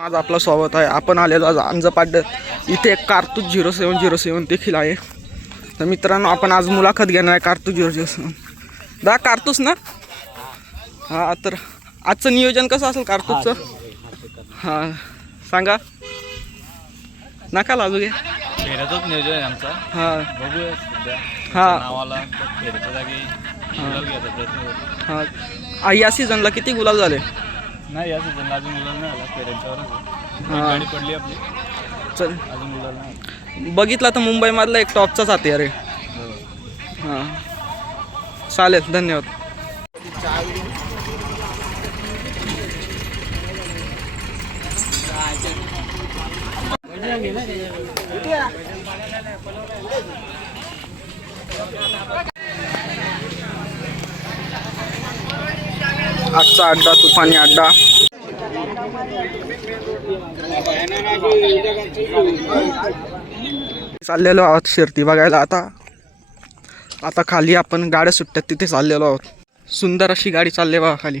आज आपलं स्वागत आहे. आपण आलेलो आज अंजपाड इथे एक कार्तूस झिरो सेवन झिरो सेवन देखील आहे. तर मित्रांनो आपण आज मुलाखत घेणार आहे कार्तूस झिरो झिरो सेवन. दा कार्तूस ना? हां तर आजचं नियोजन कसं असेल कार्तूसचं? हां सांगा. नका लाजू घ्या. फेऱ्याचंच नियोजन आहे आमचा. हां. बघूया हां. नावाला फेऱ्याच्या जागी. हां. या सीझनला किती गुलाल झाले? नाही या सीझनला अजून गुलाल नाही आला आहे. हां. गाडी पडली आपली चल अजून गुलाल नाही आला. बघितला तर मुंबईमधला एक टॉपचाच हाती अरे हो. हां चालेल धन्यवाद आजचा अड्डा तुफानी अड्डा. चाललेलो आहोत शिर्ती बघायला आता. आता खाली आपण गाड्या सुट्ट्यात तिथे चाललेलो आहोत. सुंदर अशी गाडी चालली बघा खाली.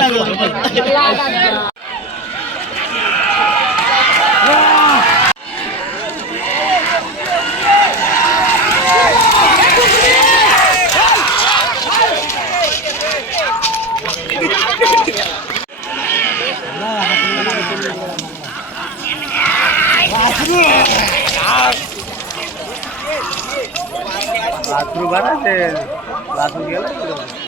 올라간다. लातूर बरा ते लातूर गेला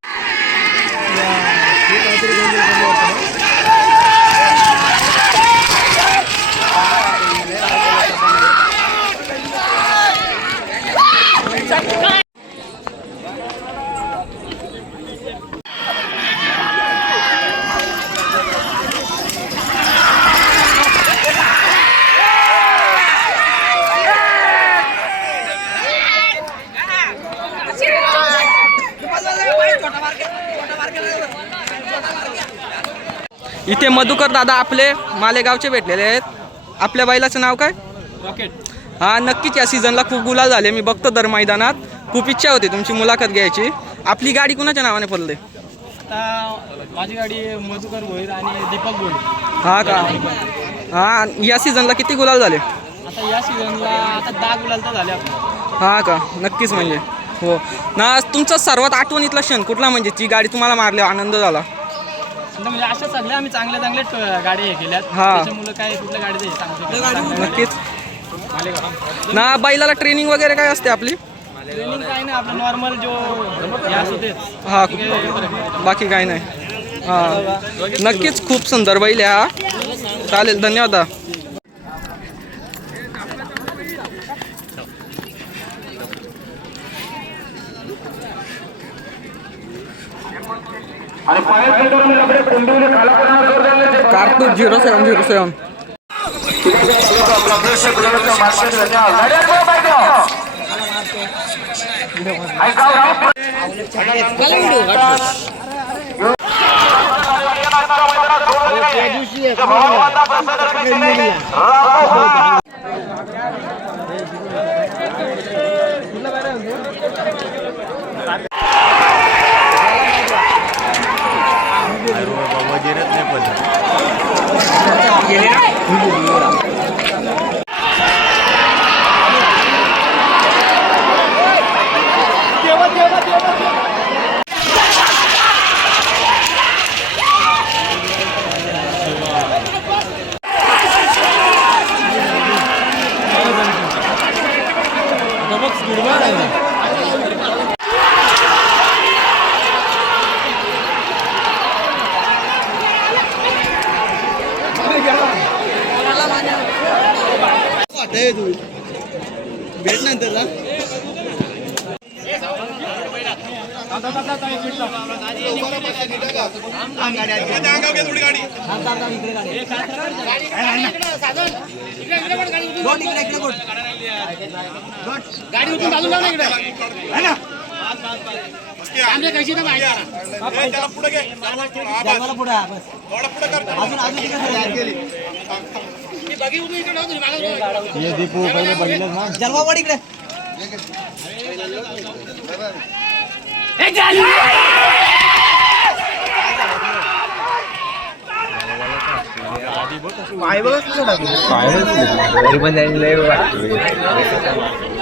इथे मधुकर दादा आपले मालेगावचे भेटलेले आहेत. आपल्या बैलाचं नाव काय? रॉकेट. हा नक्कीच या सीझनला खूप गुलाल झाले. मी बघतो दर मैदानात. खूप इच्छा होती तुमची मुलाखत घ्यायची. आपली गाडी कुणाच्या नावाने पडले? आता माझी गाडी मधुकर भोईर आणि दीपक भोईर. हा का? हा या सीझनला किती गुलाल झाले? आता या सीझनला आता दहा गुलाल तर झाले हा का? नक्कीच म्हणजे. हो. ना तुमचा सर्वात आठवणीतला क्षण कुठला? म्हणजे ती गाडी तुम्हाला मारली आनंद झाला. आता म्हणजे अशा सगळ्या आम्ही चांगल्या चांगल्या ट- गाड्या हे केल्यात. हा. त्याच्यामुळे काय कुठल्या गाडीचं हे सांगू शकत नाही. नक्कीच. ना बैलाला ट्रेनिंग वगैरे काय असते आपली? ट्रेनिंग काय नाही आपलं नॉर्मल जो हे तेच हा बाकी काही फरक नाही. बाकी काही नाही. हा. नक्कीच खूप सुंदर बैल आहे हा. चालेल धन्यवाद. kartu zero seon zero seon 공부 आहे तू भेट नंतर त्याला गाडी उतरून चालू लाव ना इकडे है ना पुढे पुढे अजून अजून हे दीपू पहिले बघितलं ना? जलवा वाढ इकडे. पाय बघ पाय बघ तरी पण जाईल वाटतो